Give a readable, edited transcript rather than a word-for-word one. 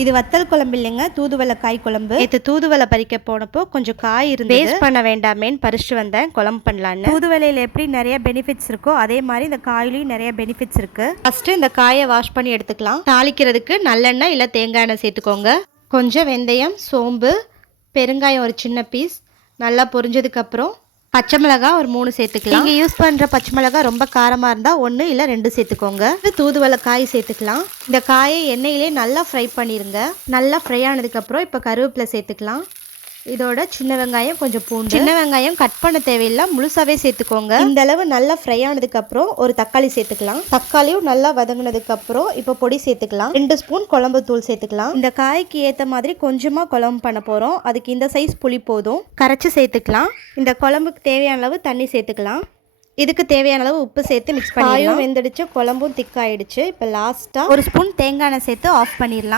இது வத்தல் குழம்பு இல்லைங்க, தூதுவளை காய் குழம்பு. நேற்று தூதுவளை பறிக்க போனப்போ கொஞ்சம் காய் இருந்து வேஸ்ட் பண்ண வேண்டாமேன்னு பறிச்சுட்டு வந்தேன் குழம்பு பண்ணலான்னு. தூதுவளையில் எப்படி நிறைய பெனிஃபிட்ஸ் இருக்கோ அதே மாதிரி இந்த காயிலையும் நிறைய பெனிஃபிட்ஸ் இருக்கு. ஃபர்ஸ்ட் இந்த காயை வாஷ் பண்ணி எடுத்துக்கலாம். தாளிக்கிறதுக்கு நல்லெண்ணெய் இல்லை தேங்காய் எண்ணெய் சேர்த்துக்கோங்க. கொஞ்சம் வெந்தயம், சோம்பு, பெருங்காயம் ஒரு சின்ன பீஸ் நல்லா பொரிஞ்சதுக்கப்புறம் பச்சை மிளகாய் ஒரு 3 சேர்த்துக்கலாம். நீங்கள் யூஸ் பண்ணுற பச்சை மிளகாய் ரொம்ப காரமாக இருந்தால் 1 இல்லை 2 சேர்த்துக்கோங்க. தூதுவளை காய் சேர்த்துக்கலாம். இந்த காயை எண்ணெயிலே நல்லா ஃப்ரை பண்ணிடுங்க. நல்லா ஃப்ரை ஆனதுக்கப்புறம் இப்போ கருவேப்பிலை சேர்த்துக்கலாம். இதோட சின்ன வெங்காயம், கொஞ்சம் பூண்டு. சின்ன வெங்காயம் கட் பண்ண தேவையில்லை, முழுசாவே சேர்த்துக்கோங்க. இந்த அளவு நல்லா ஃப்ரை ஆனதுக்கப்புறம் ஒரு தக்காளி சேர்த்துக்கலாம். தக்காளியும் நல்லா வதங்கினதுக்கப்புறம் இப்போ பொடி சேர்த்துக்கலாம். 2 ஸ்பூன் குழம்பு தூள் சேர்த்துக்கலாம். இந்த காய்க்கு ஏற்ற மாதிரி கொஞ்சமாக குழம்பு பண்ண போகிறோம். அதுக்கு இந்த சைஸ் புளி போதும். கரைச்சி சேர்த்துக்கலாம். இந்த குழம்புக்கு தேவையான அளவு தண்ணி சேர்த்துக்கலாம். இதுக்கு தேவையான அளவு உப்பு சேர்த்து மிக்ஸ் பண்ணி வெந்துடுச்சு. குழம்பும் திக்காயிடுச்சு. இப்போ லாஸ்ட்டாக 1 ஸ்பூன் தேங்காய் எண்ணெய் சேர்த்து ஆஃப் பண்ணிடலாம்.